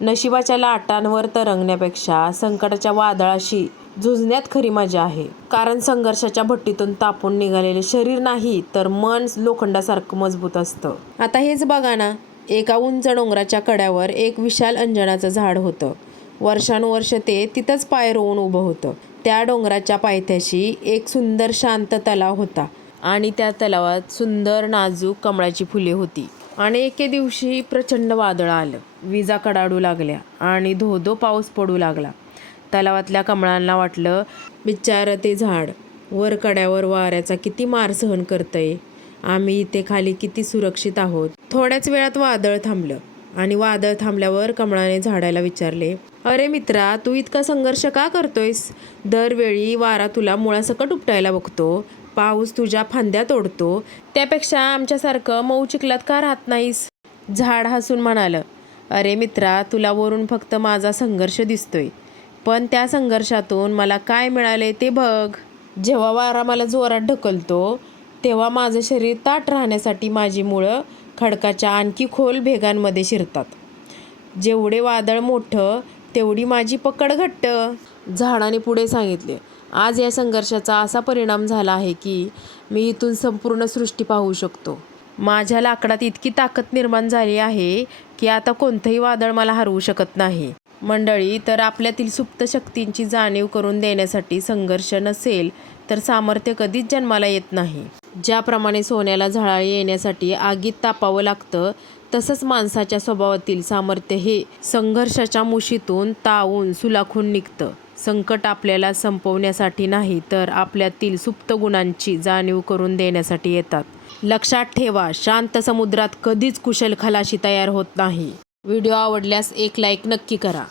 नशिबाच्या लाटांवर तरंगण्यापेक्षा संकटाच्या वादळाशी झुंजण्यात खरी मजा आहे. कारण संघर्षाच्या भट्टीतून तापून निघालेले शरीर नाही तर मन लोखंडासारखं मजबूत असतं. आता हेच बघा ना, एका उंच डोंगराच्या कड्यावर एक विशाल अंजनाचं झाड होतं. वर्षानुवर्ष ते तिथंच पाय रोवून उभं होतं. त्या डोंगराच्या पायथ्याशी एक सुंदर शांत तलाव होता आणि त्या तलावात सुंदर नाजूक कमळाची फुले होती. आणि एके दिवशी प्रचंड वादळ आलं, विजा कडाडू लागल्या आणि धो-धो पाऊस पडू लागला. तलावातल्या कमळांना वाटलं, बिचारं ते झाड वर कड्यावर वाऱ्याचा किती मार सहन करतंय, आम्ही इथे खाली किती सुरक्षित आहोत. थोड्याच वेळात वादळ थांबलं आणि वादळ थांबल्यावर कमळाने झाडाला विचारले, अरे मित्रा, तू इतका संघर्ष का करतोयस? दरवेळी वारा तुला मुळासकट उपटायला बघतो, पाऊस तुझ्या फांद्या तोडतो, त्यापेक्षा आमच्यासारखं मऊ चिखलात का राहत नाहीस? झाड हसून म्हणालं, अरे मित्रा, तुला वरून फक्त माझा संघर्ष दिसतोय, पण त्या संघर्षातून मला काय मिळाले ते बघ. जेव्हा वारा मला जोरात ढकलतो तेव्हा माझं शरीर ताठ राहण्यासाठी माझी मुळं खडकाच्या आणखी खोल भेगांमध्ये शिरतात. जेवढे वादळ मोठं तेवढी माझी पकड घट्ट. झाडाने पुढे सांगितले, आज या संघर्षाचा असा परिणाम झाला आहे की मी इथून संपूर्ण सृष्टी पाहू शकतो. माझ्या लाकडात इतकी ताकद निर्माण झाली आहे की आता कोणतंही वादळ मला हरवू शकत नाही. मंडळी, तर आपल्यातील सुप्त शक्तींची जाणीव करून देण्यासाठी संघर्ष नसेल तर सामर्थ्य कधीच जन्माला येत नाही. ज्याप्रमाणे सोन्याला झळाळी येण्यासाठी आगीत तापावं लागतं, तसंच माणसाच्या स्वभावातील सामर्थ्य हे संघर्षाच्या मुशीतून तावून सुलाखून निघतं. संकट आपल्याला संपवण्यासाठी नाही तर आपल्यातील सुप्त गुणांची जाणीव करून देण्यासाठी येतात. लक्षात ठेवा, शांत समुद्रात कधीच कुशल खलाशी तयार होत नाही. व्हिडिओ आवडल्यास एक लाईक नक्की करा.